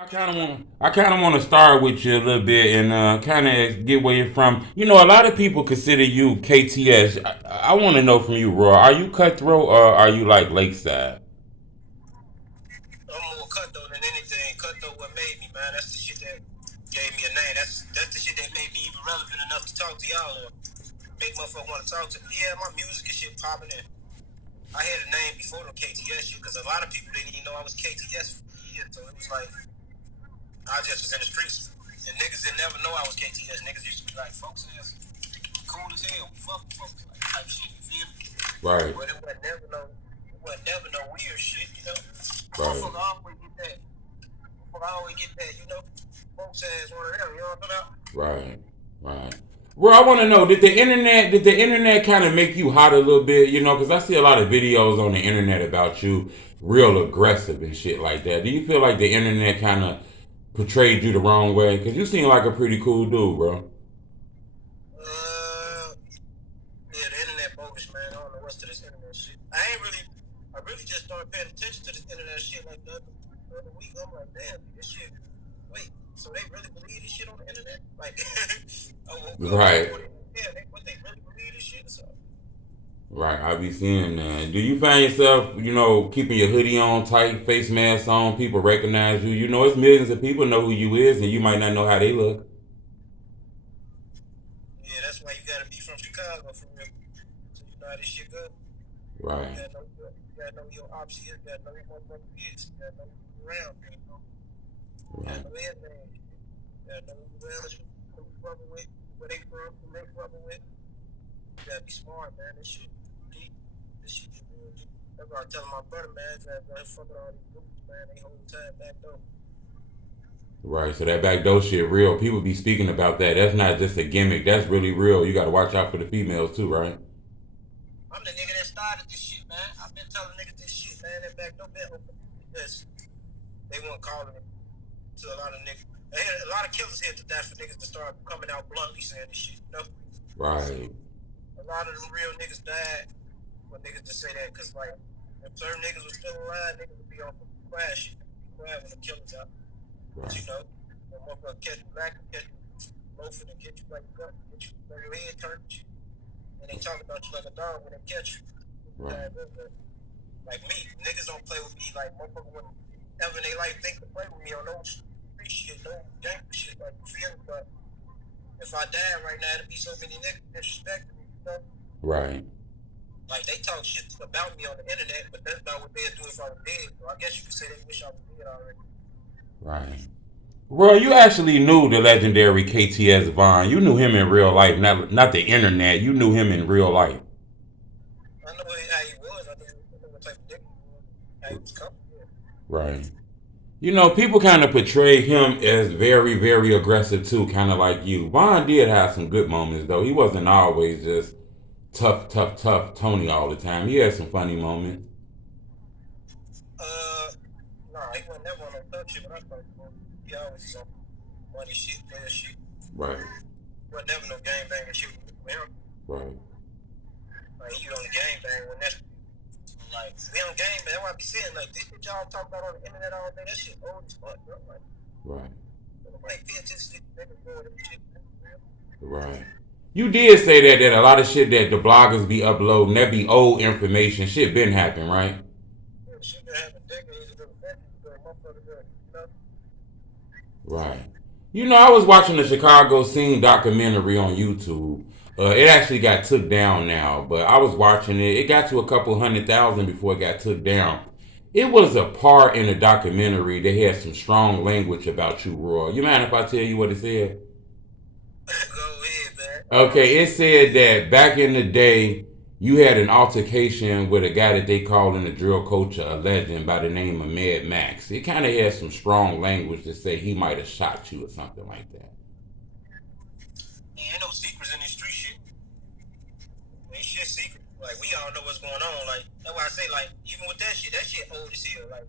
I kind of want to start with you a little bit and kind of get where you're from. You know, a lot of people consider you KTS. I want to know from you, Roy. Are you cutthroat or are you like Lakeside? I'm more cutthroat than anything. Cutthroat what made me, man. That's the shit that gave me a name. That's the shit that made me even relevant enough to talk to y'all or make motherfuckers want to talk to me. Yeah, my music and shit popping in. I had a name before the KTS shit because a lot of people didn't even know I was KTS for years. So it was like I just was in the streets and niggas didn't never know I was KTS. Niggas used to be like, folks is cool as hell. Fuck folks like type shit. You feel me? Right, But it was never no weird shit. You know, right, motherfucker always get that. Motherfucker always get that. You know, folks as one of them. You know what I'm talking about? right, right. Well, I want to know, did the internet kind of make you hot a little bit? You know, because I see a lot of videos on the internet about you, real aggressive and shit like that. Do you feel like the internet kind of portrayed you the wrong way? Because you seem like a pretty cool dude, bro. Uh, yeah, the internet bogus, man. I don't know what's to this internet shit. I really just started paying attention to this internet shit like the other week. I'm like, damn, this shit. Wait, so they really believe this shit on the internet? Like, I woke up this Right. morning. Yeah, they really believe this shit? So, Right, I be seeing that. Do you find yourself, keeping your hoodie on tight, face mask on, people recognize you? You know, it's millions of people know who you is, and you might not know how they look. yeah, that's why you gotta be from Chicago for real. So you know how this shit go. You Right, gotta know, you gotta know your options. You gotta know your motherfucker is. You gotta know who's around. You right, gotta know everything. You gotta know who else who you fucking with, where they from, who they fucking with. You gotta be smart, man. This shit deep. This shit is real deep. That's what I was telling my brother, man. That fucking all these groups, man. They whole time back though. right. So that backdoor shit real. People be speaking about that. That's not just a gimmick. That's really real. You got to watch out for the females too, right? I'm the nigga that started this shit, man. I've been telling niggas this shit, man. That back door been open because they weren't calling it to a lot of niggas. They had a lot of killers here to die for niggas to start coming out bluntly saying this shit. You know, Right, a lot of them real niggas died for niggas to say that because like if certain niggas was still alive, niggas would be on some quiet shit. Be quiet when the killers out. But right, you know, when motherfucker catch you black, catch you loafing and get you like you get you when your head turned shit. And they talk about you like a dog when they catch you. right, Like me, niggas don't play with me like motherfucker when ever in their life think to play with me on no street shit, no gangster shit, like you feel me? But if I die right now, it'd be so many niggas disrespecting me, you know? right, Like they talk shit about me on the internet, but that's not what they'd do if I was dead. So I guess you could say they wish I was dead already. right. Well, you actually knew the legendary KtsVon. You knew him in real life, not the internet. You knew him in real life. I know how he was. I knew what type of nigga he was, how he was coming. Yeah. Right. You know, people kind of portray him as very, very aggressive too, kind of like you. Vaughn did have some good moments though. He wasn't always just tough, tough, tough Tony all the time. He had some funny moments. Uh, nah, he wasn't never on no thug shit when I started. He always was on money shit, player shit. Right, Wasn't never no gang banging shit with him. right, Like he on the gang bang when that's like we on game, man. That's why I be saying like this shit y'all talk about on the internet all day. That shit old as fuck, bro. Like right, nobody pay attention to these niggas doing this shit. right. You did say that a lot of shit that the bloggers be uploading, that be old information. Shit been happening, right? Yeah, shit that happened decades ago, centuries ago, motherfuckers, you know. Right. You know, I was watching the Chicago scene documentary on YouTube. It actually got took down now, but I was watching it. It got to a couple 100,000 before it got took down. It was a part in the documentary that had some strong language about you, Roy. You mind if I tell you what it said? Go ahead, man. Okay, it said that back in the day, you had an altercation with a guy that they call in the drill culture a legend by the name of MadMaxx. It kind of had some strong language to say he might have shot you or something like that. Yeah, ain't no secrets in this street shit. Ain't shit secret. Like we all know what's going on. Like that's why I say like even with that shit old as hell. Like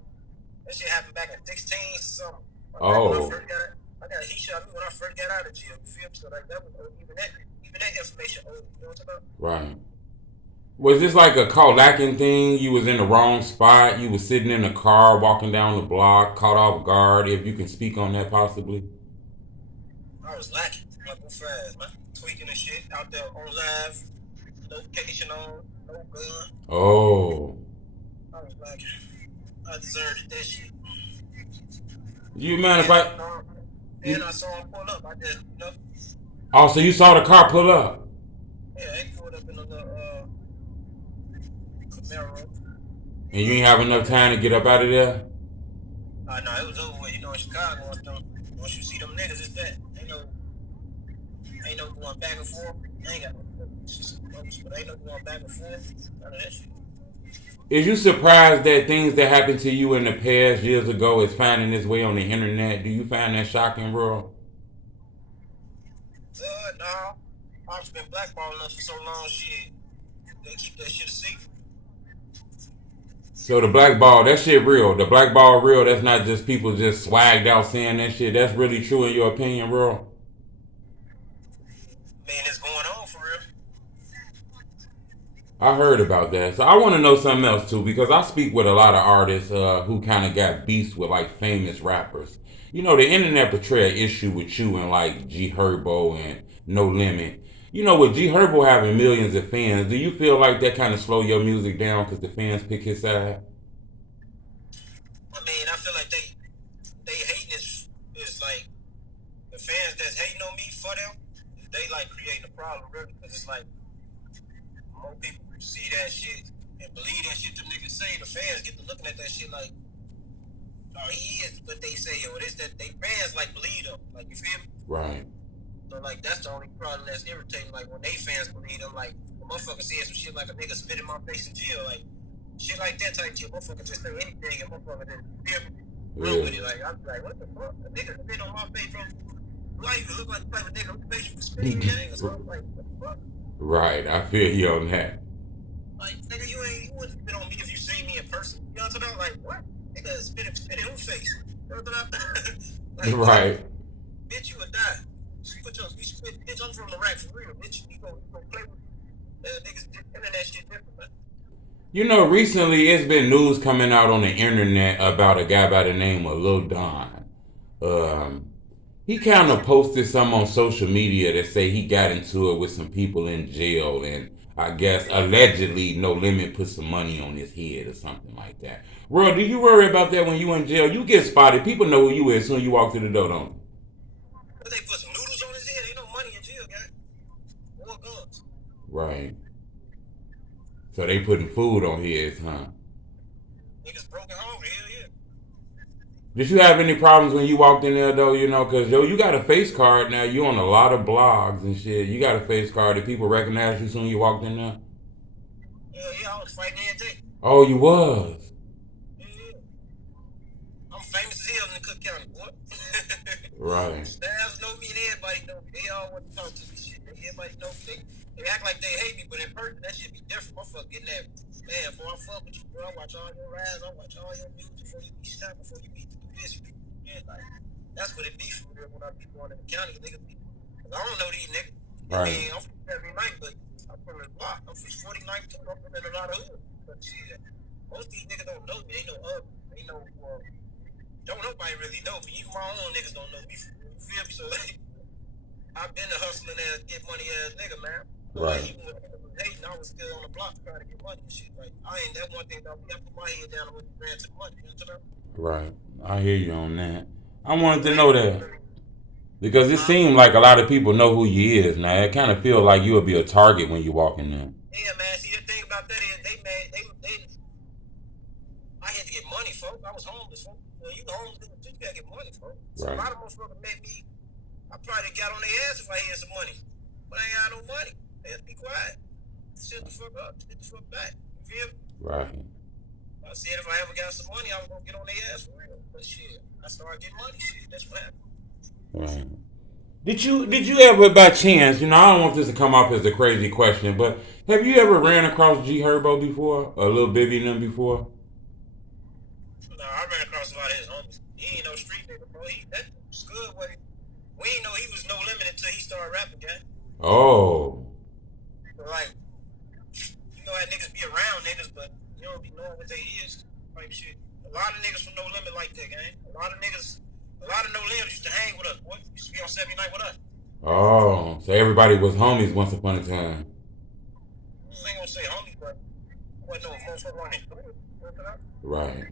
that shit happened back in 16 something. Back when I Oh, first got, he shot me when I first got out of jail. You feel me? So like that was even that information old. You know what I'm talking about? right. Was this like a caught lacking thing? You was in the wrong spot. You was sitting in a car, walking down the block, caught off guard. If you can speak on that, possibly. I was lacking. Like, go fast, man. Tweaking and shit out there on live. Location on. No gun. Oh, I was lacking. I deserved that shit. you man, if And I I saw, and you I saw him pull up. I just, also you saw the car pull up, yeah, they pulled up in a little Camaro. and you ain't have enough time to get up out of there. No, it was over with. You know, in Chicago, once you see them niggas, it's that. Ain't no going back and forth. I ain't got no but ain't no going back and forth. None of that shit. Is you surprised that things that happened to you in the past years ago is finding its way on the internet? Do you find that shocking, bro? No. I've been blackballing us for so long, shit. They keep that shit a secret. So the black ball, that shit real. The black ball real. That's not just people just swagged out saying that shit. That's really true in your opinion, bro. Man, it's going on for real. I heard about that. So I want to know something else too, because I speak with a lot of artists who kind of got beefs with like famous rappers. You know, the internet portray an issue with you and like GHerbo and No Limit. You know, with GHerbo having millions of fans, do you feel like that kind of slow your music down because the fans pick his side? I mean, I feel like they hating is like the fans that's hating on me for them. They like creating a problem, really, because it's like more people see that shit and believe that shit the niggas say. The fans get to looking at that shit like, oh, he is what they say, or this that they fans like believe them. Like, you feel me? Right. So like that's the only problem that's irritating. Like when they fans believe them, like the motherfucker said some shit like a nigga spit in my face in jail, like shit like that type shit. Motherfucker just say anything and motherfucker just feel run with Yeah. it. Like I'm like, what the fuck? A nigga spit on my face from why you look like the type of nigga who face you for spitting gang or something? Like what the fuck? Right. I feel you on that. Like nigga, you wouldn't spit on me if you seen me in person. You know what I'm talking about? Like what? Nigga spit in whose face? You know what I'm talking about? Like what? Right. Bitch, you would die. You spit, bitch, I'm from Iraq for real. Bitch, you go play with niggas internet shit different, man. You know, recently it's been news coming out on the internet about a guy by the name of Lil Don. Um, he kind of posted some on social media that say he got into it with some people in jail, and I guess allegedly No Limit put some money on his head or something like that. Bro, do you worry about that when you in jail? You get spotted. People know who you is as soon as you walk through the door, don't they? But they put some noodles on his head. Ain't no money in jail, guy. More guns. Right. So they putting food on his, huh? Niggas broken home. Hell yeah. Did you have any problems when you walked in there though? You know, cause yo, you got a face card now. You on a lot of blogs and shit. You got a face card. Did people recognize you soon as you walked in there? Hell yeah, I was fighting every day. Oh, you was. Hell yeah. I'm famous as hell in the Cook County, boy. Right. Staffs know me and everybody know me. They all want to talk to me. Shit. Everybody know me. They act like they hate me, but in person, that shit be different. Motherfucker getting that. Man, before I fuck with you, bro, I watch all your rides. I watch all your music before you be shot, before you be to do this. Yeah, like, that's what it be for real when I be going in the county. Niggas be, cause I don't know these niggas. I Right. mean, I'm from every night, but I'm from the block. I'm from 49th too. I'm from in a lot of hood. But shit, most of these niggas don't know me. They know of me. They know, don't nobody really know me. Even my own niggas don't know me. You feel me? So, like, I've been a hustling ass, get money ass nigga, man. So, like, Right. even when niggas was hating, I was still on the block trying to get money and shit. Like, I ain't that one thing about me. I put my head down and ran to the money. You know what I'm saying? Right. I hear you on that. I wanted But to I ain't know really, that because it huh? seemed like a lot of people know who you is now. It kind of feel like you would be a target when you walk in there. Yeah, man. See, the thing about that is I had to get money, folks. I was homeless, folks. When you homeless, you gotta get money, folks. So a Right. lot of motherfuckers met me. I probably got on their ass if I had some money. But I ain't got no money. They had to be quiet. Sit the fuck up. Sit the fuck back. You feel me? Right. I said if I ever got some money, I was gonna get on their ass for real. But shit, I started getting money. Shit, that's what happened. Right. Did you ever by chance, I don't want this to come off as a crazy question, but have you ever ran across GHerbo before? Or Lil Bibby and them before? No, I ran across a lot of his homies. He ain't no street nigga, bro. That was good with him. We ain't know he was no limit until he started rapping, gang. Oh. So like, know how niggas be around niggas, but you don't be knowing what they is type shit. A lot of niggas from No Limit like that, gang. A lot of No Limit used to hang with us, boy. Used to be on 70 night with us. Oh, so everybody was homies once upon a time. I ain't gonna say homies, but what no motherfucker on it. Right.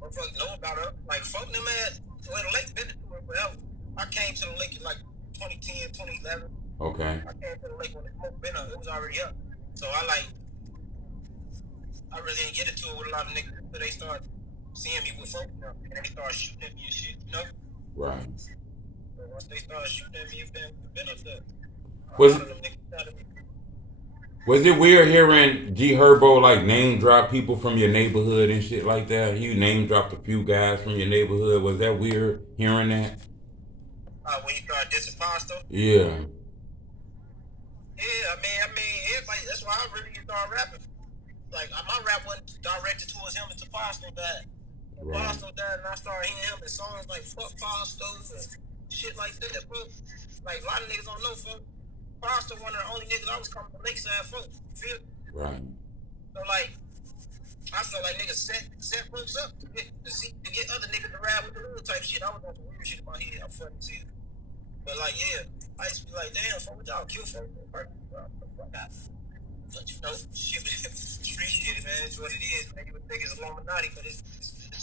Motherfuckers know about her. Like, folk them at the lake been to it forever. I came to the lake in like 2010, 2011. Okay. I came to the lake when the smoke been up. It was already up. So I really didn't get into it with a lot of niggas until they started seeing me with folk now. And they started shooting at me and shit, you know? Right. So once they started shooting at me, it's been up there. A Was lot of them niggas out of me. was it weird hearing GHerbo like name drop people from your neighborhood and shit like that? You name dropped a few guys from your neighborhood. Was that weird hearing that? When you started dissing Posto? Yeah. Yeah, I mean, it's like, that's why I really started rapping. Like, my rap wasn't directed towards him until Posto died. When Right. Posto died, and I started hearing him in songs like fuck Posto and shit like that, bro. Like, a lot of niggas don't know, folks. Posto one of the only niggas I was coming from Lakeside, folks. Feel? Right. So, like, I felt like niggas set folks up to get other niggas to ride with the real type shit. I was on some weird shit in my head. I'm funny as hell. But, like, yeah, I used to be like, damn, fuck, what y'all kill folks? But you know, shit, street shit, man, it's what it is, man. You would think it's Illuminati, but it's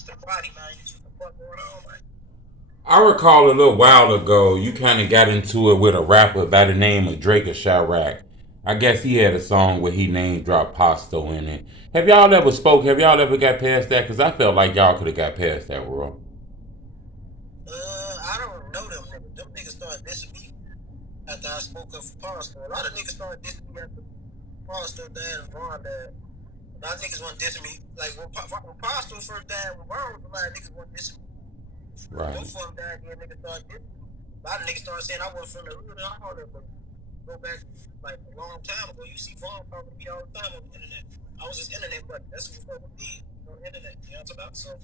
the body, man. You just what the fuck going on, man. I recall a little while ago you kind of got into it with a rapper by the name of Drake or Chirac. I guess he had a song where he name dropped Posto in it. Have y'all ever spoke? Have y'all ever got past that? Because I felt like y'all could have got past that, bro. I don't know them niggas. Them niggas started dissing me after I spoke up for Posto. A lot of niggas started dissing me after Posto died and Vaughn died. A lot of niggas wasn't dissing me. Like, when Posto first died, when Vaughn was alive, niggas wasn't dissing me. Right. Both of them died, then niggas started dissing me. A lot of niggas started saying I wasn't from the hood and all that, but go back like a long time ago. You see Vaughn talking to me all the time on the internet. I was just internet buddy. That's what the fuck we did on the internet. You know what I'm talking about? So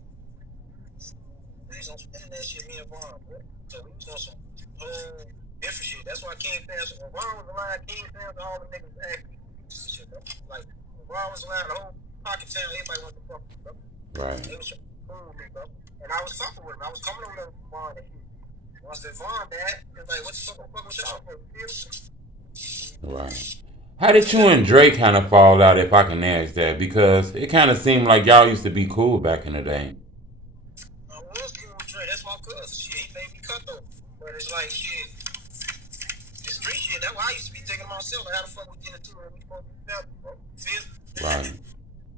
we was on some internet shit, me and Vaughn, bro. So we was on some whole different shit. That's why King fans, when Vaughn was alive, King fans, all the niggas actually shit, bro. Like, when Vaughn was alive, the whole pocket town, everybody wanted to fuck with me, bro. Right. They was trying to fool me, bro. And I was fucking with him. I was coming over there with Vaughn and shit. Once that Vaughn died, it was like, what the fuck I'm fucking with y'all for? Right. How did you and Dre kind of fall out, if I can ask that? Because it kind of seemed like y'all used to be cool back in the day. I was cool with Dre. That's my cousin. Shit, he made me Kutthroat. But it's like, shit, the street shit, that's why I used to be thinking to myself, like, how the fuck we get into it when we supposed to be family, bro? Feel? Right.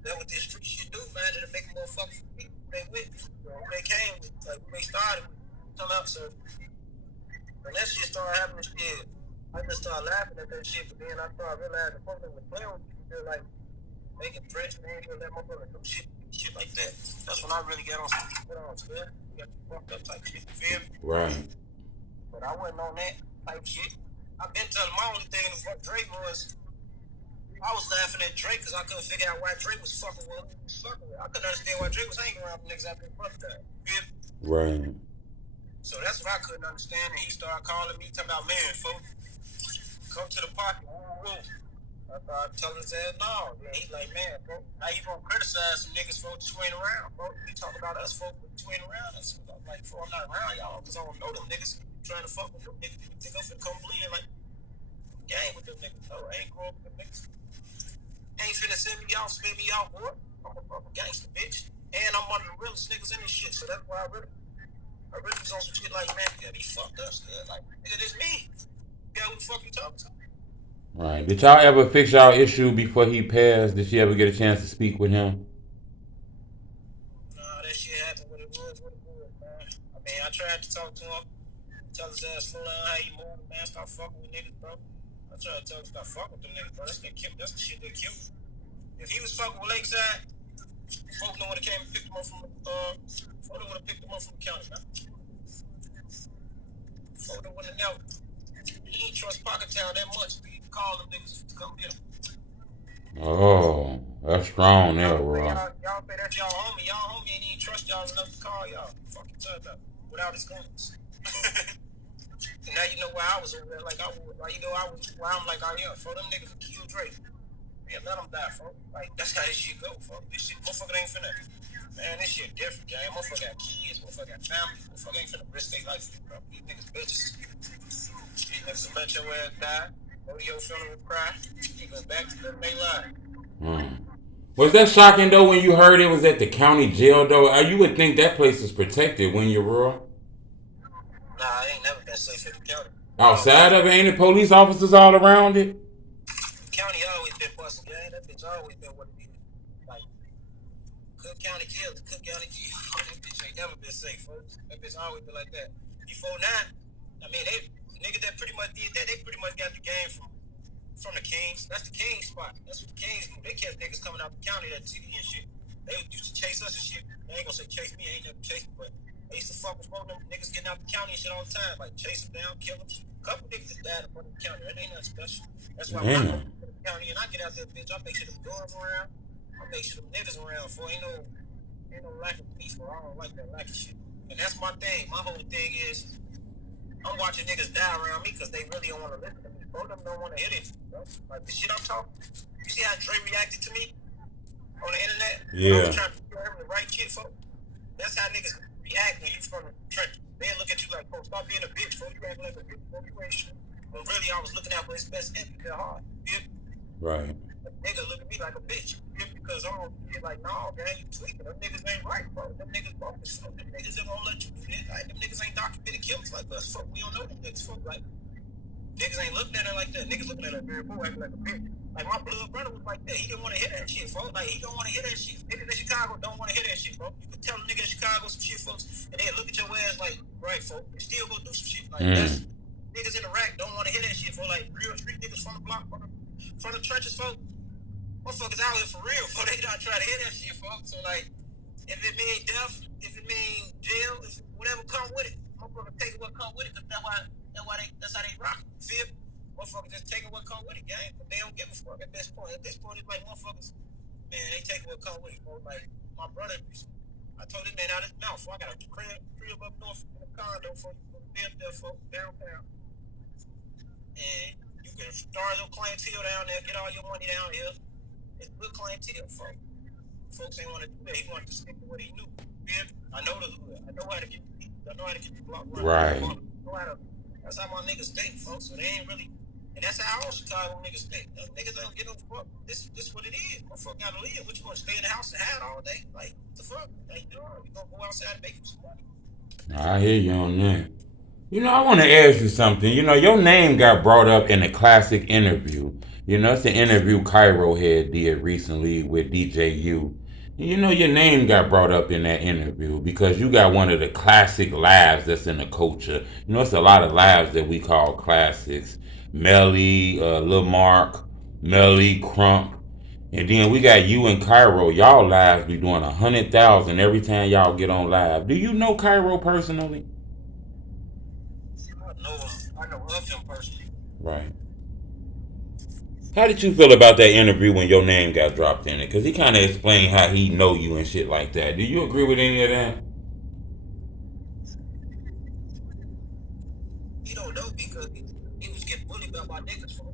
That's what this street shit do, man. It'll make a motherfucker forget who they with, who they came with, like, who they started with. Come out, so when that shit started happening, shit, I just started laughing at that shit, but then I started realizing folks that was playing with people, like, making threats, man, you let motherfuckers do shit like that. That's when I really got on some shit on, man. You got fucked up type shit, you feel me? Right. But I wasn't on that type shit. I've been telling my only thing to fuck Drake was, I was laughing at Drake because I couldn't figure out why Drake was fucking with him. I couldn't understand why Drake was hanging around with niggas after his brother died. You feel me? Right. So that's what I couldn't understand, and he started calling me, talking about, man, folks, come to the pocket, woo, woo. I started telling his ass, no. Then he like, man, bro, how you gonna criticize some niggas, folks, twin around, bro? You talk about us, folks, twin around us. I'm like, bro, I'm not around y'all, because I don't know them niggas. Trying to fuck with them niggas, you think I'm finna come blend, like, gang with them niggas. No, I ain't grow up with them niggas. Ain't finna send me off, spin me off, boy. I'm a fucking gangster, bitch. And I'm one of the realest niggas in this shit, so that's why I really was on some shit like, man, you gotta be fucked up, still. Like, nigga, this me. You got who the fuck you talking to? Right. Did y'all ever fix y'all issue before he passed? Did you ever get a chance to speak with him? Nah, that shit happened what it was, man. I mean, I tried to talk to him, tell his ass, slow down how you move, man, stop fucking with niggas, bro. I tried to tell him, stop fucking with them niggas, bro. That's the shit that killed him. If he was fucking with Lakeside, folks know when it came and picked him up from the, folks know when it picked him up from the county, man. Folks know when it never. He ain't trust Pocket Town that much. He called them niggas to come get him. Oh, that's strong there, bro. Y'all say that's y'all homie. Y'all homie ain't even trust y'all enough to call y'all. Fucking tell about without his guns. And now you know why I was over there like I was. Like, you know, why I'm like I am. For them niggas to kill Drake. Yeah, let them die, folks. Like, that's how this shit go, folks. This shit, motherfucker ain't finna. Man, this shit different, gang. Motherfucker got kids, motherfucker got family. Motherfucker ain't finna risk their life for you, bro. These niggas bitches. These niggas will let your ass die. Go to your funeral cry. You go back to living their life. Mm. Was that shocking though when you heard it was at the county jail though? You would think that place is protected when you're rural. Nah, I ain't never been safe in the county. Outside of it, ain't it police officers all around it? The county always been busting, gang. That bitch always been what it is. Like, Cook County jail to Cook County jail. That bitch ain't never been safe, folks. That bitch always been like that. Before now, I mean, they niggas that pretty much did that, they pretty much got the game from the Kings. That's the Kings spot. That's what the Kings do. They catch niggas coming out the county that TV and shit. They used to chase us and shit. They ain't gonna say chase me. I ain't never chased me, but they used to fuck with them niggas getting out the county and shit all the time. Like chase them down, kill them. A couple niggas that died in front of the county. That ain't nothing special. That's why when I go Damn. to the county and I get out there, bitch, I make sure them doors around. I make sure them niggas around. For ain't no lack of peace. For I don't like that lack of shit. And that's my thing. My whole thing is I'm watching niggas die around me because they really don't want to listen to me. Both of them don't want to hear it, bro. Like the shit I'm talking. You see how Dre reacted to me on the internet? When I was Yeah. trying to tell him the right shit, folks. That's how niggas react when you from the trenches. They look at you like, folks, stop being a bitch, folks. You act like a bitch, folks. You ain't shit. But really, I was looking out for his best interest at heart. Yeah. Right. Nigga look at me like a bitch. Yeah, because I'm gonna be like, no, man, you tweaking. Them niggas ain't right, bro. Them niggas bogus. Them niggas that won't let you do that. Like, them niggas ain't documented killers like us, fuck. We don't know them niggas, fuck. Like, niggas ain't looking at her like that. Niggas looking at her very cool, acting like a bitch. Like my blood brother was like that. He didn't want to hear that shit, folks. Like he don't want to hear that shit. Niggas in Chicago don't want to hear that shit, bro. You can tell a nigga in Chicago some shit, folks, and they look at your ass like, right, folks, and still go do some shit. Like that's Mm. niggas in Iraq don't want to hear that shit, folks. Like real street niggas from the block, from the trenches, folks. Motherfuckers out here for real, folks. They not trying to hear that shit, folks. So like, if it mean death, if it mean jail, if whatever come with it, motherfuckers take what come with it. Cause that's how they rock. Feel? Motherfuckers just taking what come with it, gang. But they don't give a fuck at this point. At this point, it's like motherfuckers, man, they take what come with it, bro. Like my brother, I told him man out his mouth. So I got a crib up north in a condo for you, live there for downtown, and you can start your clientele down there, get all your money down here. It's good clientele, folks. Folks ain't want to do that. He wanted to stick to what he knew. I know the hood. I know how to get the people. I know how to get the block running. Right. That's how my niggas think, folks. So they ain't really, and that's how all Chicago niggas think. Those niggas don't get no fuck. This what it is. Motherfucker gotta live. What you gonna stay in the house and hide all day? Like, what the fuck? Like, you gonna go outside and make you some money. I hear you on that. I want to ask you something. Your name got brought up in a classic interview. It's an interview KTS had did recently with DJU. Your name got brought up in that interview because you got one of the classic lives that's in the culture. It's a lot of lives that we call classics. Melly, Lil Mark, Melly, Crump. And then we got you and KTS. Y'all lives be doing 100,000 every time y'all get on live. Do you know KTS personally? I know of him personally. Right. How did you feel about that interview when your name got dropped in it? Because he kind of explained how he know you and shit like that. Do you agree with any of that? He don't know because he was getting bullied by my niggas for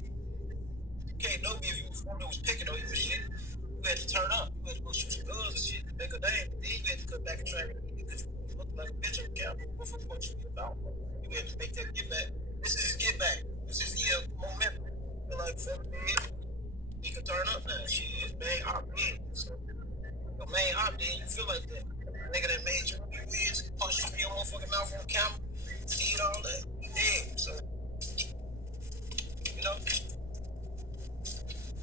you can't know me if you was one that was picking on you and shit. You had to turn up. You had to go shoot some guns and shit. Make a name. Then you had to come back and try to get because you look like a bitch on the camera before what you get out. You had to make that get back. This is his get back. This is the momentum. Feel like fuck man. He can turn up now. Shit, his main op did. So your main op did, you feel like that. Nigga that made you be weird, punched you in your motherfucking mouth on camera, did all that. He did. So you know.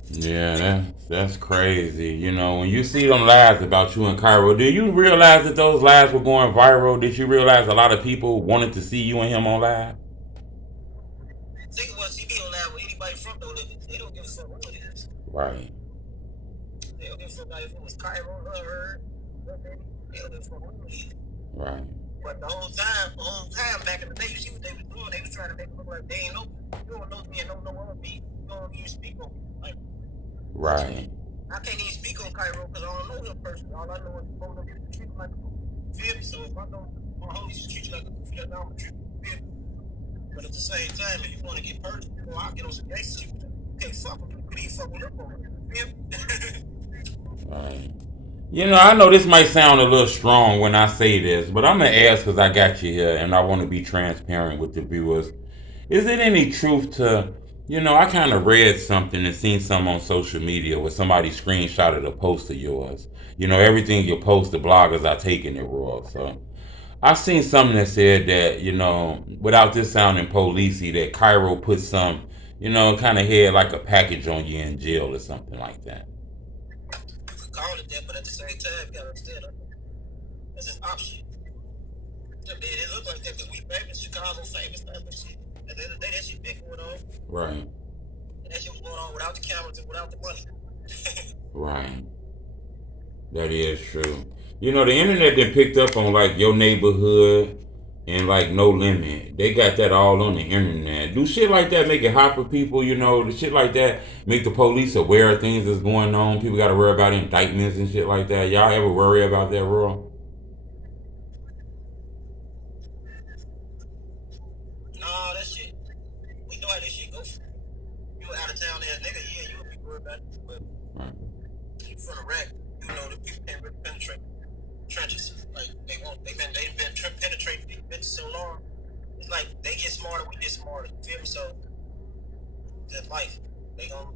Yeah, that's crazy. When you see them lives about you and KTS, do you realize that those lives were going viral? Did you realize a lot of people wanted to see you and him on live? Think about CB on live with anybody from though. They don't give a fuck who it is. Right. They don't give a fuck if it was KysVon, her, they don't give a fuck who it is. Right. But the whole time back in the day, you see what they was doing. They was trying to make it look like they ain't know me. You don't know me and don't know of me. You don't even speak on me. Like, Right. I can't even speak on KysVon because I don't know him personally. All I know is both of them treat him like a fool. Feel me? So if I know my homies treat you like a goofy, I'm gonna treat you. Feel me? But at the same time, if you want to get personal, I'll get on some gangster shit. You can't fuck with me. be fucking up on it. Right. I know this might sound a little strong when I say this, but I'm gonna ask because I got you here and I want to be transparent with the viewers. Is it any truth to, I kind of read something and seen something on social media where somebody screenshotted a post of yours. Everything you post, the bloggers are taking it raw. So I seen something that said that, without this sounding policey, that Kyro put some, kind of had like a package on you in jail or something like that. Call it that, but at the same time, you gotta understand that's an option. It look like that because we famous, Chicago famous type of shit. At the end of the day, that shit been going on. Right. And that shit was going on without the cameras and without the money. Right. That is true. The internet been picked up on like your neighborhood and like No Limit. They got that all on the internet. Do shit like that make it hot for people? The shit like that make the police aware of things that's going on. People got to worry about indictments and shit like that. Y'all ever worry about that, Roy? Nah, that shit. We know how this shit goes. You out of town ass nigga, yeah, you would be worried about it. But Right. you from the rack, you know the people can't really penetrate trenches. Like they've been penetrating these bitches so long. It's like they get smarter, we get smarter. You feel me? So that's life. They gonna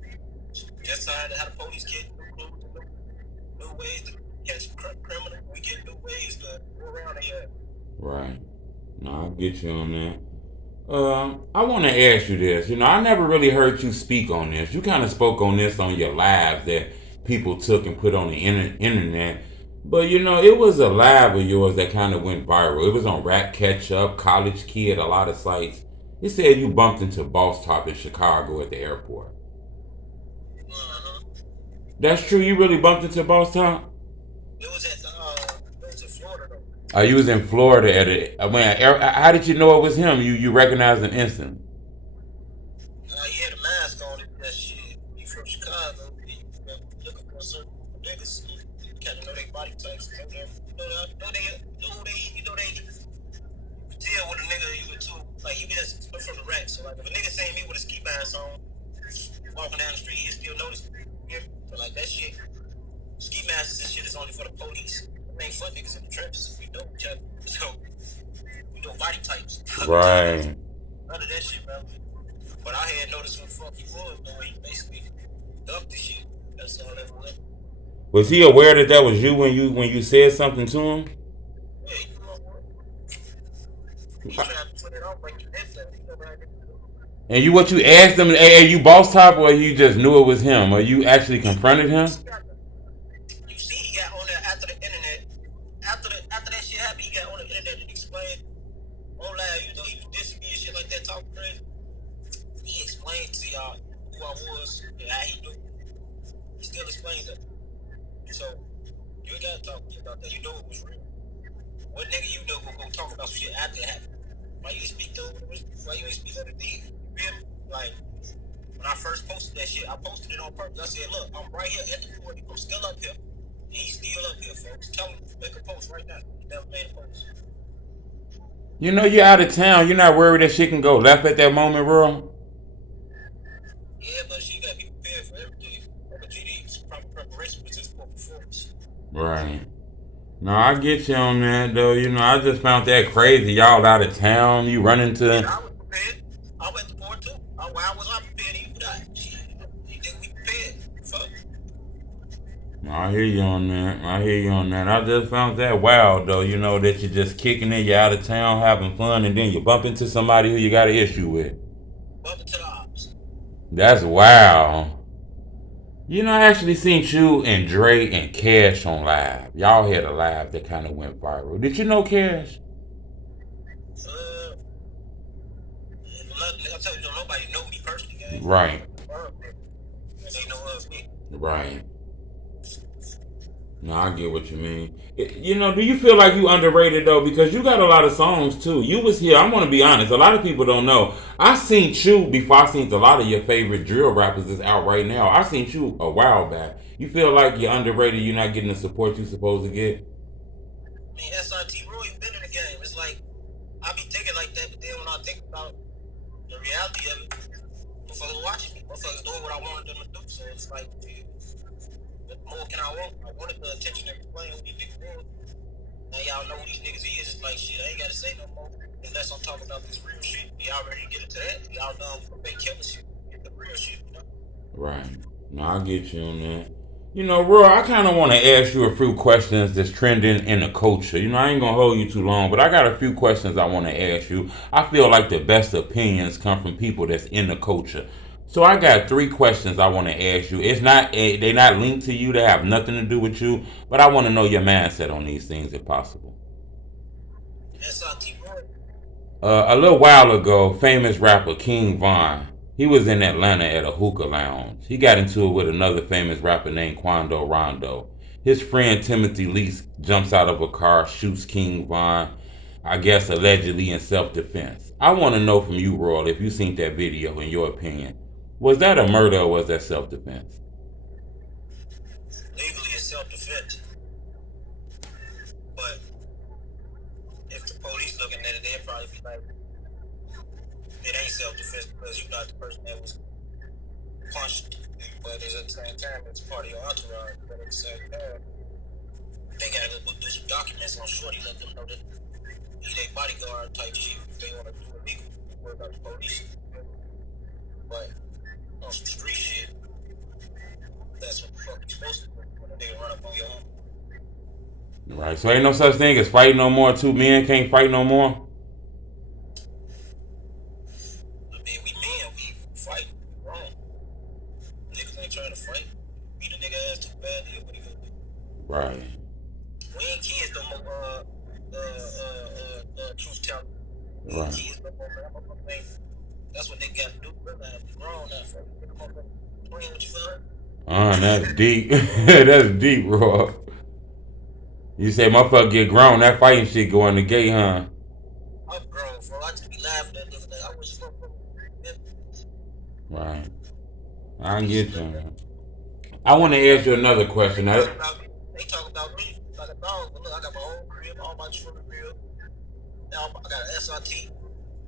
just how the police get new clues, new ways to catch criminal. We get new ways to go around there. Right. No, I get you on that. I want to ask you this. I never really heard you speak on this. You kind of spoke on this on your live that people took and put on the internet. But it was a live of yours that kind of went viral. It was on Rap Catch Up, College Kid, a lot of sites. It said you bumped into BossTop in Chicago at the airport. Uh-huh. That's true. You really bumped into BossTop? It was in Florida though. You was in Florida at it. How did you know it was him? You recognized him instant. He had a mask on. That shit. He from Chicago. He looking for a certain niggas. You kind of know their body types. Know them. Know who they. You know they. You tell what a nigga you would too. Like you just from the rack. So like if a nigga saying me with a ski mask on, walking down the street, he still notice me. Yeah. So like that shit. Ski masks and shit is only for the police. It ain't fun niggas in the trenches. We know each other. So we know body types. Right. None of that shit, bro. But I had noticed who the fuck he was, though. He basically ducked the shit. That's all that was. Was he aware that was you when you said something to him? Yeah, he knew I was. He tried to put it off like he did that. He never had to do it. And what you asked him, hey, you BossTop, or you just knew it was him, or you actually confronted him? You see, he got on there after the internet. After that shit happened, he got on the internet and explained. Oh, like, you know, he was dissing me and shit like that, talking crazy. He explained to y'all who I was and how he knew. He still explained that. So, you ain't gotta talk to me about that. You know it was real. What nigga you know gonna go talk about shit after it happened? Why you ain't speak to it? Why you ain't speak to the deed? You feel me? Like, when I first posted that shit, I posted it on purpose. I said, look, I'm right here at the court. I'm still up here. He's still up here, folks. Tell him to make a post right now. He never made a post. You're out of town. You're not worried that shit can go left at that moment, bro? Yeah, but she got to be prepared for everything. But GD, proper preparation was just poor performance. Right. No, I get you on that, though. I just found that crazy. Y'all out of town. You run into... Yeah, I was prepared. I went to court, too. Why was I prepared? He would die. You think we prepared? Fuck. I hear you on that. I just found that wild, though. That you're just kicking it. You're out of town having fun, and then you bump into somebody who you got an issue with. Bump into the ops. That's wild. I actually seen you and Dre and Cash on live. Y'all had a live that kind of went viral. Did you know Cash? I tell you, nobody know me personally, gang. Right. They know of me. Right. No, I get what you mean. Do you feel like you underrated though? Because you got a lot of songs too. You was here. I'm gonna be honest. A lot of people don't know. I seen you before I seen a lot of your favorite drill rappers that's out right now. I seen you a while back. You feel like you're underrated. You're not getting the support you're supposed to get. I mean, SIT Roy been in the game. It's like I be thinking like that, but then when I think about the reality of it, Motherfuckers watching me. Motherfuckers doing what I wanted them to do. So it's like, what more can I want? I wanted the attention and playing with these niggas was. Now y'all know who these niggas is. It's like, shit, I ain't gotta say no more. Unless I'm talking about this real shit. Y'all ready to get into that? Y'all done with the fake killer shit. Get the real shit, you know? Right. No, I get you on that. You know, Roy, I kind of want to ask you a few questions that's trending in the culture. You know, I ain't going to hold you too long, but I got a few questions I want to ask you. I feel like the best opinions come from people that's in the culture. So I got three questions I want to ask you. It's not they're not linked to you. They have nothing to do with you, but I want to know your mindset on these things if possible. SRT Roy. A little while ago, famous rapper KtsVon, he was in Atlanta at a hookah lounge. He got into it with another famous rapper named Quando Rondo. His friend Timothy Lease jumps out of a car, shoots KtsVon, I guess allegedly in self-defense. I want to know from you, Royal, if you seen that video, in your opinion. Was that a murder or was that self-defense? Legally, it's self-defense. But if the police looking at it, they'll probably be like, it ain't self-defense because you're not the person that was punched. But at the same time, it's part of your entourage. But at the same time, they gotta go do some documents on Shorty, let them know that he their bodyguard type shit. If they wanna do it legal, worry about the police. But on some street shit, that's what the fuck you supposed to do when a nigga run up on your home. Right, so ain't no such thing as fighting no more. Two men can't fight no more. I mean, we men, we fight, we wrong. Niggas ain't trying to fight. Beat a nigga ass too bad, nigga, what he gonna do? Right. We ain't kids no more, truth telling. We ain't Right. kids no more, man. That's what they gotta do. We grown now, so we get them up playing with you, man. That's deep. That's deep, bro. You say motherfucker get grown, that fighting shit go in the gate, huh? I'm grown, bro. I just be laughing at niggas like, I wish you would. Right. I get you. I want to ask you another question. They talk about me like a dog, but look, I got my own crib, all my children crib. Now I got an SRT.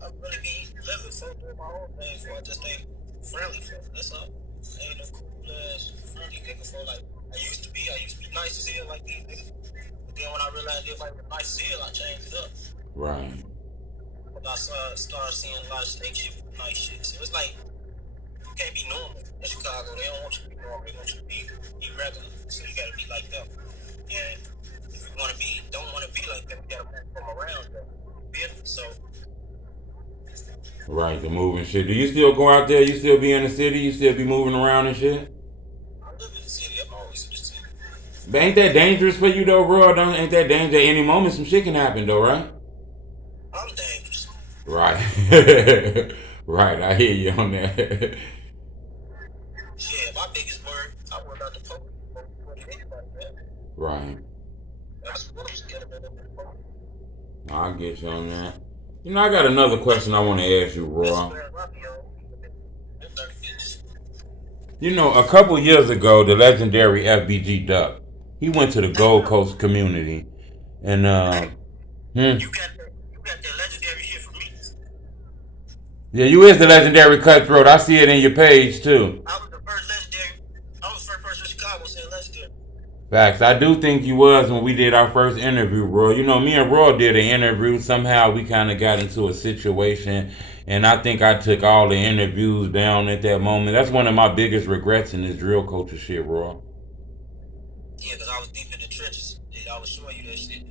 I really be living for doing my own thing for. I just ain't friendly for. That's all. I ain't no cool ass friendly nigga for like I used to be. I used to be nice as hell like these niggas. But then when I realized everybody was nice as hell, I changed it up. Right. But I started seeing a lot of snake shit, nice shit. So it's like you can't be normal in Chicago. They don't want you to be normal. They want you to be regular. So you gotta be like them. And if you don't want to be like them, you gotta move from around them. So Right, the moving shit. Do you still go out there? You still be in the city? You still be moving around and shit? I live in the city. I'm always in the city. But ain't that dangerous for you though, bro? Ain't that dangerous? At any moment some shit can happen though, right? I'm dangerous. Right. Right, I hear you on that. Yeah, my biggest word, I worry about the police more than anybody, man. Right. That's what I'm scared of. I'll get you on that. You know, I got another question I want to ask you, That's Roy. where I be on. You know, a couple years ago, the legendary FBG Duck, he went to the Hey, Gold bro. Coast community, and Hey, hmm, you got that legendary shit for me. yeah, you is the legendary Kutthroat. I see it in your page too. I was the first legendary. I was the first person in Chicago saying legendary. Facts. I do think you was when we did our first interview, Roy. You know, me and Roy did an interview. Somehow we kind of got into a situation, and I think I took all the interviews down at that moment. That's one of my biggest regrets in this drill culture shit, Roy. Yeah, because I was deep in the trenches. Yeah, I was showing you that shit.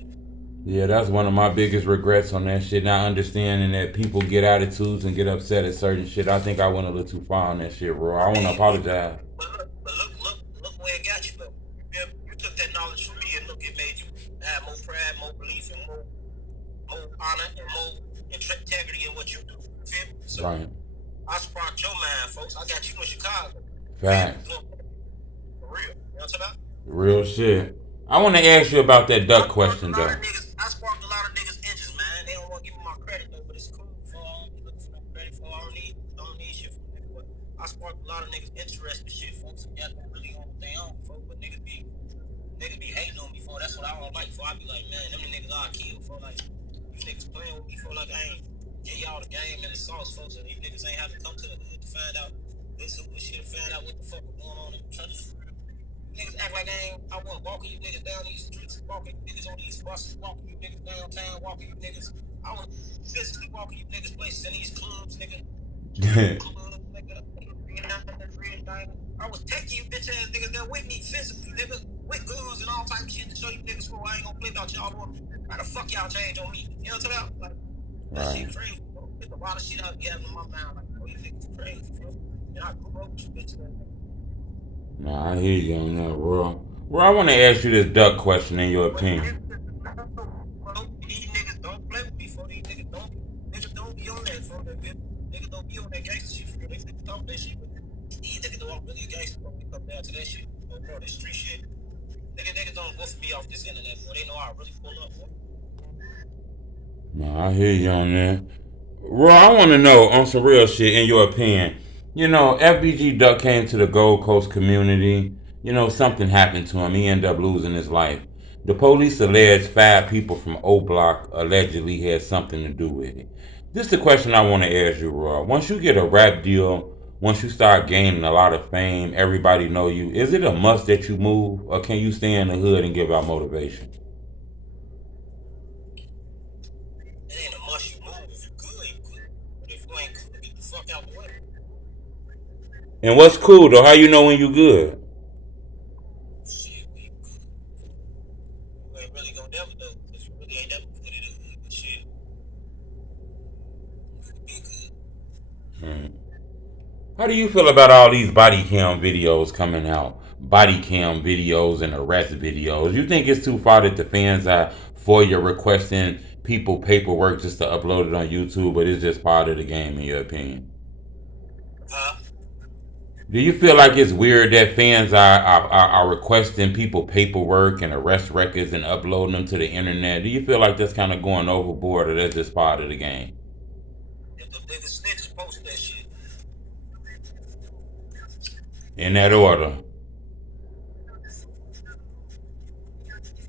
Yeah, that's one of my biggest regrets on that shit. Not understanding that people get attitudes and get upset at certain shit. I think I went a little too far on that shit, Roy. I I want to mean, apologize. but look where it got you though. You took that knowledge from me and look, it made you have more pride, more belief, and more honor and more integrity in what you do. You feel me? So Right. I sparked your mind, folks. I got you in Chicago. Facts. For real. You know what I'm talking about? Real shit. I want to ask you about that I duck sparked a question, lot of though. niggas. I sparked a lot of niggas' inches, man. They don't want to give me my credit though, but it's cool. For I don't be looking for no credit for. I don't need shit from niggas. But I sparked a lot of niggas' interest in shit, folks. And y'all don't really on what they on, folks. But niggas be hating on me for. That's what I don't like for. I be like, man, them the niggas I kill for. Like, you niggas playing with me for. Like, I ain't get y'all the game and the sauce, folks. And these niggas ain't have to come to the hood to find out Listen to shit and find out what the fuck was going on in the church. Niggas act like I wasn't walking you niggas down these streets, walking you niggas on these buses, walking you niggas downtown, walking you niggas. I was physically walking you niggas places in these clubs, nigga. Clubs, nigga. I was taking you bitch ass niggas there with me physically, nigga, with guns and all type of shit to show you niggas who I ain't gonna play about y'all. How the fuck y'all change on me? You know what I'm talking about? Like, that shit crazy, bro. There's a lot of shit I be having in my mind, like, oh, you niggas crazy, bro. And I grew up with you bitches ass niggas. Nah, I hear you on that, bro. Well, I want to ask you this duck question in your opinion. These niggas don't play with me, for these niggas don't be on that, for that bitch. Niggas don't be on that gangster shit, for real. They talk that shit, but these niggas don't really gangster when we come down to that shit. Bro, that street shit. Niggas don't go for me off this internet, boy. They know I really pull up, boy. Nah, I hear you on that. Bro, I want to know on some real shit in your opinion. You know, FBG Duck came to the Gold Coast community. You know, something happened to him. He ended up losing his life. The police alleged 5 people from O Block allegedly had something to do with it. This is the question I want to ask you, Raw. Once you get a rap deal, once you start gaining a lot of fame, everybody know you. Is it a must that you move, or can you stay in the hood and give out motivation? It ain't a must you move. If you good, you good. But if you ain't good, get the fuck out the way. And what's cool though? How you know when you good? Shit, we good. You ain't really gonna never know, because you really ain't never put it in hood, but shit, you be good. How do you feel about all these body cam videos coming out? Body cam videos and arrest videos. You think it's too far that the fans are for you requesting people paperwork just to upload it on YouTube, but it's just part of the game in your opinion? Huh? Do you feel like it's weird that fans are requesting people paperwork and arrest records and uploading them to the internet? Do you feel like that's kind of going overboard, or that's just part of the game? If the niggas snitches post that shit. In that order.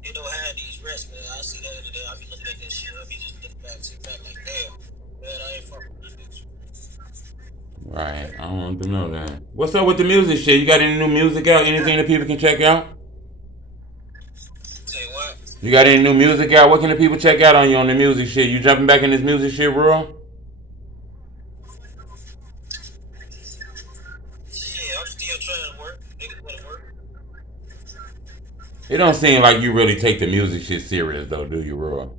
They don't have these rests, man. I see that today. I be looking at that shit. I be just looking back, sit back like, damn, man, I ain't fucking with these bitches. Right, I want to know that. What's up with the music shit? You got any new music out? Anything that people can check out? Say what? You got any new music out? What can the people check out on you on the music shit? You jumping back in this music shit, bro? Shit, I'm still trying to work. Niggas wanna work. It don't seem like you really take the music shit serious though, do you, bro?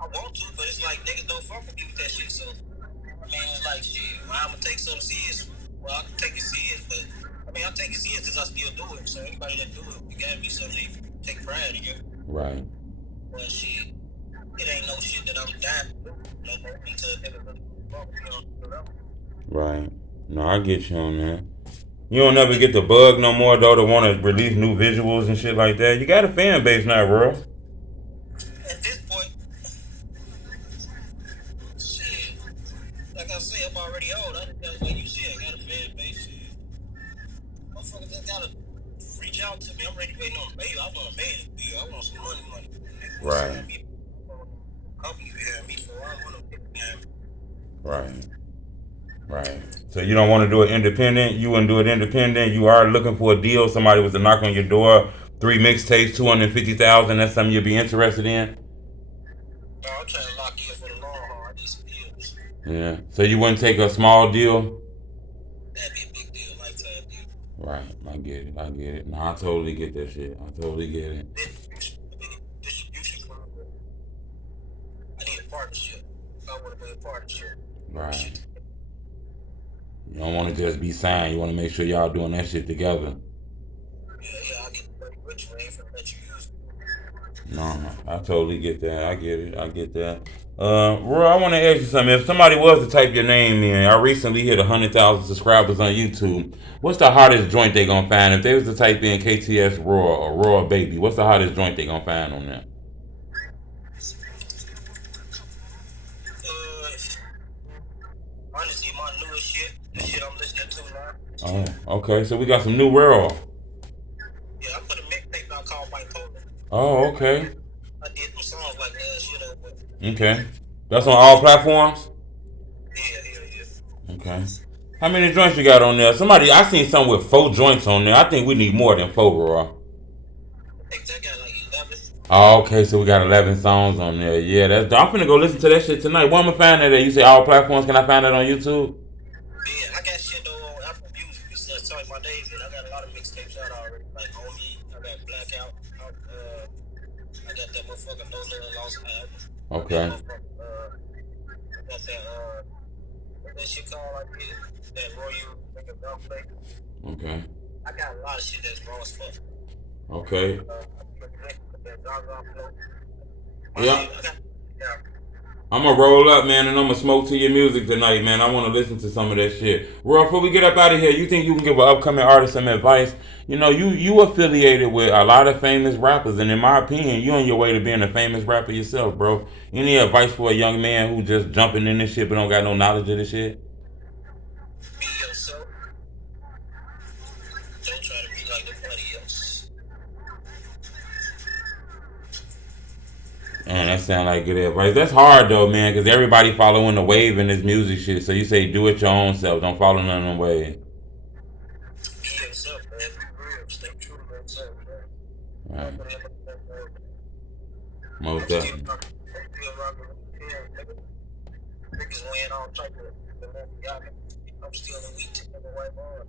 I want to, but it's like niggas don't fuck with me with that shit, so I mean, it's like shit. I'm gonna take something serious. Well, I can take it serious, but I mean, I take it serious because I still do it. So anybody that do it, it gotta be something they take pride in. Right. But shit, it ain't no shit that I'm dying to do. No more because niggas really fuck with me on the level. Right. No, I get you on that. You don't ever get the bug no more though to want to release new visuals and shit like that. You got a fan base now, bro. At this point, shit, like I say, I'm already old. That's like you said, I got a fan base. Shit. Motherfuckers just gotta reach out to me. I'm ready waiting on Baybee. I want a Baybee deal. I want some money. Right. Company behind me, so I want to behind me. Right. Right. So you don't want to do it independent? You wouldn't do it independent? You are looking for a deal? Somebody was to knock on your door, 3 mixtapes, 250,000. That's something you'd be interested in? No, I'm trying to lock in for the long haul. I need some deals. Yeah. So you wouldn't take a small deal? That'd be a big deal, lifetime deal. Right. I get it. I get it. No, I totally get that shit. I totally get it. Distribution. I need a partnership. I want to be a partnership. Right. You don't want to just be signed. You want to make sure y'all doing that shit together. Yeah, I'll get the money with you. I ain't finna let you use it. No, I totally get that. I get it. I get that. Roy, I want to ask you something. If somebody was to type your name in, I recently hit 100,000 subscribers on YouTube. What's the hottest joint they gonna find? If they was to type in KTS Raw or Raw Baby, what's the hottest joint they gonna find on there? Honestly, my newest shit, the shit I'm listening to now. Oh, okay. So we got some new Raw. Yeah, I put a mixtape out called Bipolar. Oh, okay. I did some songs like last year though, but Okay. That's on all platforms? yeah. Okay. How many joints you got on there? Somebody, I seen something with 4 joints on there. I think we need more than 4, bro. I think that got like 11. Oh, okay, so we got 11 songs on there. Yeah, that's. I'm finna go listen to that shit tonight. Where am I find that at? You say all platforms. Can I find that on YouTube? Yeah, I got shit though on Apple Music. It's just talking my days, and I got a lot of mixtapes out already. Like On Me, I got Blackout. I got that motherfucker No Little Lost album. That Okay. motherfucker. I got that. What that shit called? I did that Royal nigga Gunplay. Okay. I got a lot of shit that's raw as fuck. Okay. I put that Gaga flow. My Yeah. shit. I got. Yeah. I'm gonna roll up, man, and I'm gonna smoke to your music tonight, man. I want to listen to some of that shit. Roy, before we get up out of here, you think you can give an upcoming artist some advice? You know, you affiliated with a lot of famous rappers, and in my opinion, you on your way to being a famous rapper yourself, bro. Any advice for a young man who just jumping in this shit but don't got no knowledge of this shit? Be yourself. Don't try to be like nobody else. Man, that sound like good advice. That's hard though, man, because everybody following the wave in this music shit. So you say do it your own self. Don't follow none of them waves. Be yourself, man. Be real. Stay true to yourself, man. Right. Nobody else knows that. Most I'm still definitely. rocking. I'm still rocking with the pen, nigga. Niggas weighing all type of I'm still a weak tip of the white ball,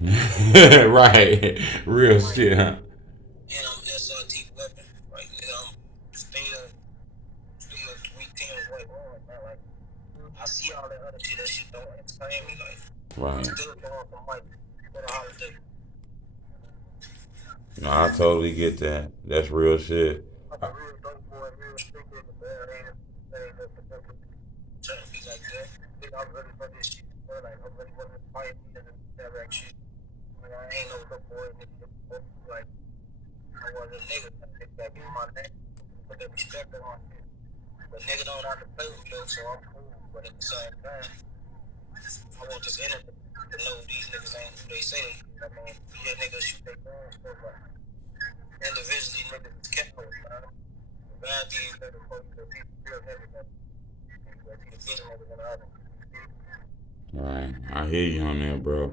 man. Right. Real shit, huh? And I'm SRT weapon. Like, nigga, I'm still weak tip of the white ball, man. Like, I see all that other shit. That shit don't entertain me. Like, I'm Right. still going for Mike for the holiday. No, I totally get that. That's real shit. I'm a real dope boy, real street nigga, man. Ain't nothing trying to be like that. Nigga, I'm ready for this shit, man. Like, I'm ready for this fight in the direction. Like, I ain't no dope boy, nigga. Like, I was a nigga that give my name, put that respect on me. But nigga don't have to play with me though, so I'm cool. But at the same time, I want this enemy to know these niggas ain't who they say. I mean, yeah, niggas shoot their guns, but like, individually, niggas is cowards, man. The bad things niggas supposed to be real niggas, man. But he the good niggas and the other. Right. I hear you on that, bro.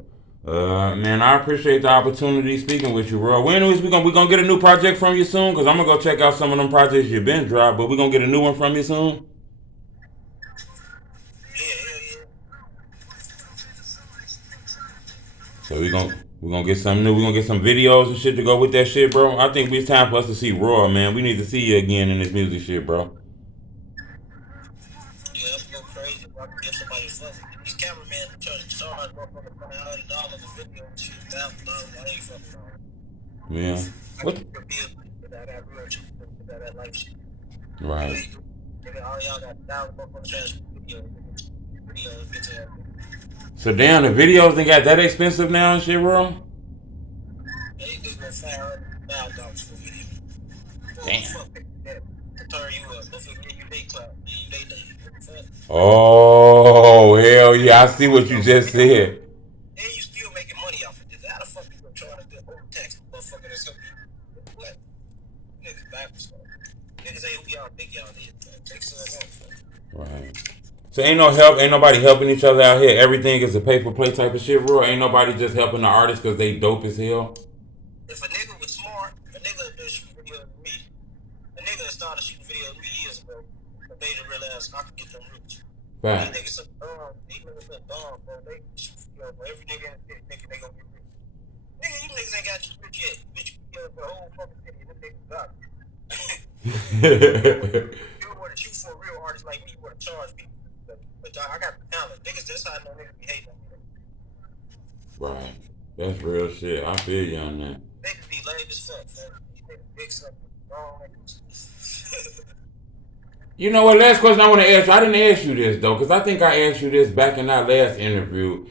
Man, I appreciate the opportunity speaking with you, bro. When is we gonna get a new project from you soon? Cause I'm gonna go check out some of them projects you've been dropped, but we gonna get a new one from you soon. Yeah, hell yeah. So we gonna get something new. We gonna get some videos and shit to go with that shit, bro. I think it's time for us to see Raw, man. We need to see you again in this music shit, bro. Yeah, I'm go crazy. If I can get somebody to fuck with these cameramen try to charge motherfucker $100 a video and shit, $1,000, I ain't fucking on it. Yeah. I What? keep your bills with that real shit, with that life shit. You Right. ain't do nigga, all y'all got $1,000 trash video, video, bitch ass. So damn, the videos they got that expensive now and shit, bro. They nigga $500,000 for a video. Boy, who the Damn. fuck picked that to turn you up? Don't forget you they clout, you they day. What the fuck? Oh hell yeah! I see what you just said. And you still making money off of this. How the fuck you gonna charge the overtax motherfucker that's gonna be what? Niggas backwards, man. Niggas ain't who y'all think y'all is, man. Take some off, man. Right. So ain't no help, ain't nobody helping each other out here. Everything is a pay for play type of shit, bro. Ain't nobody just helping the artists because they dope as hell. If a nigga was smart, a nigga would been shooting videos with me. A nigga that started shooting videos 3 years ago. But they didn't realize I could get them rich. These Fact. niggas so dumb. These niggas so dumb, bro. They shoot videos, bro. Every nigga in the city thinking they gonna get rich. Nigga, you niggas ain't got you rich yet. Bitch, you videos for the whole fucking city and them niggas got it. You want to shoot for a real artist like me, you want to charge me. But I got the talent. Niggas, that's how I know niggas be hating on me. Right. That's real shit. I feel you on that. Niggas be lame as fuck, man. These niggas big something wrong niggas. You know what? Last question I want to ask you. I didn't ask you this though, because I think I asked you this back in our last interview.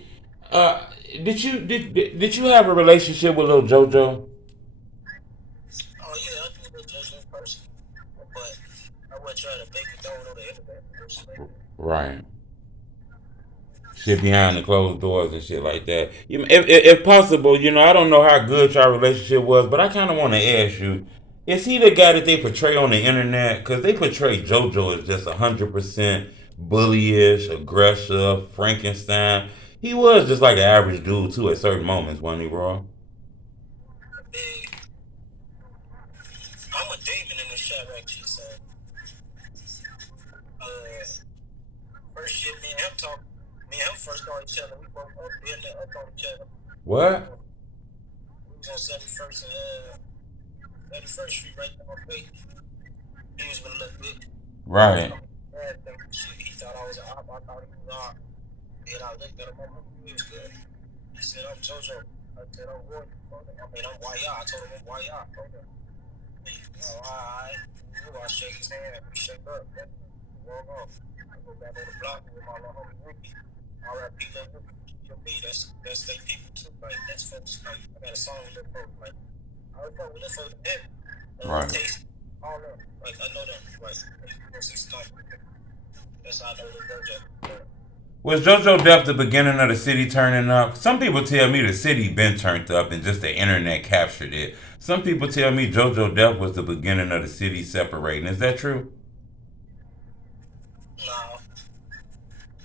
Uh, did you have a relationship with Lil JoJo? Oh yeah, I do look just in person. But I wasn't trying to make it known on the internet. Right. Shit behind the closed doors and shit like that. If possible, I don't know how good your relationship was, but I kind of want to ask you: is he the guy that they portray on the internet? Because they portray JoJo as just 100% bullyish, aggressive, Frankenstein. He was just like an average dude too at certain moments, wasn't he, bro? Big. I'm a Damon in this shot right shit, so first shit me and him talk me and him first started each other, we both up in the up on each other. What? We was on 71st and 31st Street right there on Bay. He was with a little bitch. Right. Shit, he thought I was an op, I thought he was an op. Then I looked at him, I'm like, he was good. He said, I'm JoJo. I said, I'm Roy. I mean, I'm YR. I told him I'm YR. Alright. I shake his hand, we shake up. Walk off. I go back on the block with my little homie Ricky. R.I.P. Lil Ricky. That's they people too. Like, that's folks. Like, I got a song with Lil Folks. Like, I was fuck with Lil Folks heavy. Right. Taste, all them. Like, I know them. Like, that's how I know Lil JoJo. Was JoJo Def the beginning of the city turning up? Some people tell me the city been turned up and just the internet captured it. Some people tell me JoJo Def was the beginning of the city separating. Is that true? Nah,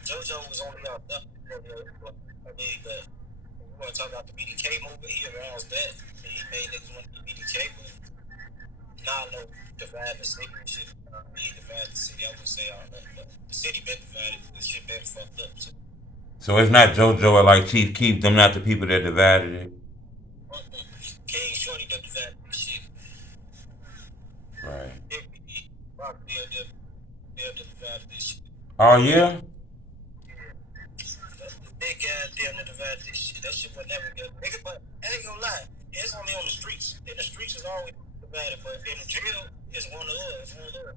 JoJo was only out there. I mean, but we want to talk about the BDK movement. He aroused that. He made niggas want to be BDK, but nah, no divide the city and shit. He divided the city. I would say all that, but the city been divided. This shit been fucked up. So it's not JoJo or like Chief Keef, them not the people that divided it? King Shorty that divided this shit. Right. Rock they'll divide this shit. Oh, yeah? The big guys damn near divided this shit. That shit would never get nigga, but I ain't gonna lie. It's only on the streets. In the streets is always divided, but in the jail it's one of us. It's one of us.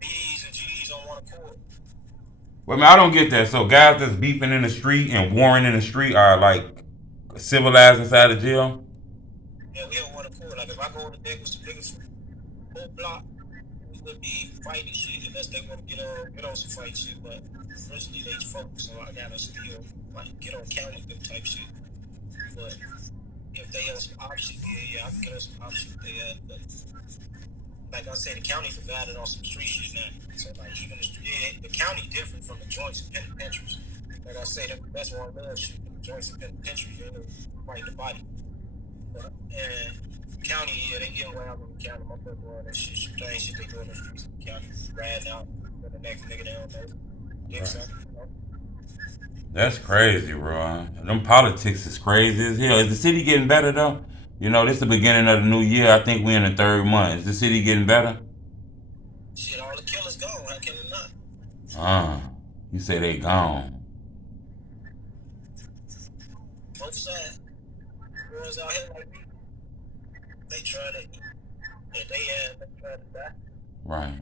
B's and G's on one accord. Well, I mean, I don't get that. So guys that's beefing in the street and warring in the street are like civilized inside of jail? Yeah, we on one accord. Like if I go on the deck with some niggas whole block, we would be fighting shit unless they want to get on some fight shit. But originally they focus, so I gotta still like get on counter them type shit. But if they on some option, yeah, I can get on some option. But like I said, the county's divided on some street shit now. So like even the county different from the joints and penitentiaries. Like I said, that's one of the shit. The joints and penitentiaries, they fight the body. And county, yeah, they get wild in the county. My brother doing that shit. Strange shit they do in the streets of the county. Riding out for the next nigga they don't know. Dicks up, you know. That's crazy, bro. Them politics is crazy as hell. Is the city getting better though? You know, this is the beginning of the new year. I think we're in the third month. Is the city getting better? Shit, all the killers gone. How can it not? Uh, you say they gone. Both sides. Boys out here like me, they try to eat. And they try to die. Right.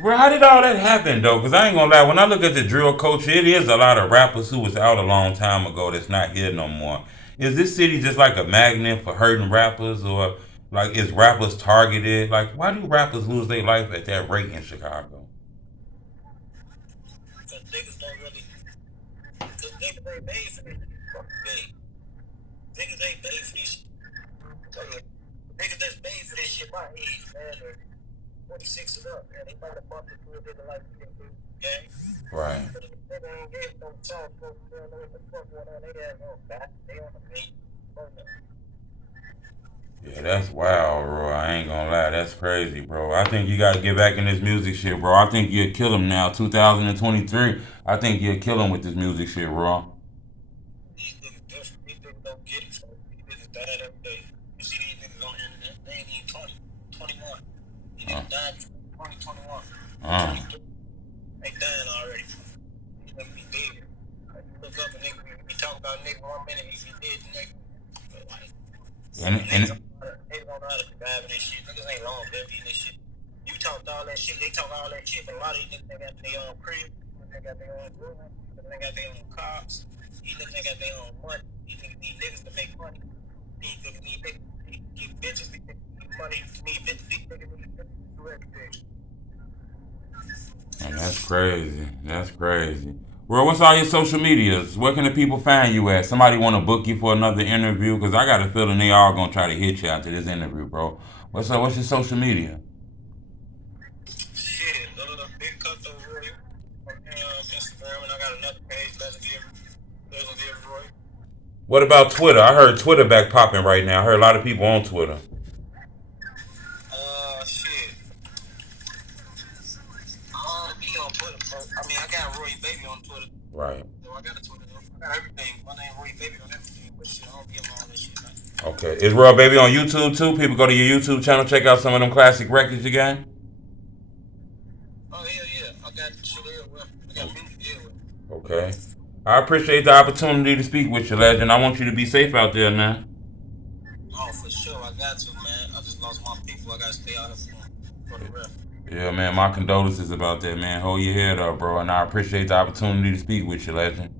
Bro, how did all that happen though? Because I ain't gonna lie, when I look at the drill culture, it is a lot of rappers who was out a long time ago that's not here no more. Is this city just like a magnet for hurting rappers, or like is rappers targeted? Like, why do rappers lose their life at that rate in Chicago? Because niggas don't really. Because niggas ain't made for this shit. Fucking big. Niggas ain't made for this shit. Niggas that's made for this shit my age, man. They're 26 and up, man. They might have bumped into a nigga like me, gang. Right. But if the nigga ain't getting no talk, folks don't know what the fuck going on. They have no back. They on the beat. Yeah, that's wild, bro. I ain't gonna lie, that's crazy, bro. I think you gotta get back in this music shit, bro. I think you'll kill him now, 2023. I think you'll kill him with this music shit, bro. These niggas different. These niggas don't get it. So these niggas died every day. You see these niggas on the internet, they ain't even 20, 21. These Uh, niggas died 20, 21, uh, 23. They dying already. These niggas be dead. Like, you look up and niggas be talking about niggas 1 minute, he be dead the next. But like, niggas and don't know how to survive in this shit. Niggas ain't long lived in this shit. You talk all that shit, they talk all that shit, but a lot of these niggas ain't got their own crib, they got their own room, they got their own cars. These niggas ain't got their own money. These niggas need niggas to make money. These niggas need niggas to get bitches. These niggas need money. Need bitches. These niggas need bitches to do everything. And that's crazy. That's crazy. Bro, what's all your social medias? Where can the people find you at? Somebody want to book you for another interview? Because I got a feeling they all going to try to hit you after this interview, bro. What's up? What's your social media? Shit, big Kutthroat on Instagram, and I got another page, Legendary. Roy. What about Twitter? I heard Twitter back popping right now. I heard a lot of people on Twitter. Shit. I don't be on Twitter, bro. I mean, I got Roy Baby on Twitter. Right. So I got a Twitter, though. I got everything. My name Roy Baby on everything, but shit, I don't be on all that shit, man. Okay. Is Real Baby on YouTube too? People go to your YouTube channel, check out some of them classic records you got? Oh, hell yeah. I got shit everywhere. I got music everywhere. Okay. I appreciate the opportunity to speak with you, legend. I want you to be safe out there, man. Oh, for sure. I got to, man. I just lost my people. I got to stay out here for the rest. Yeah, man. My condolences about that, man. Hold your head up, bro. And I appreciate the opportunity to speak with you, legend.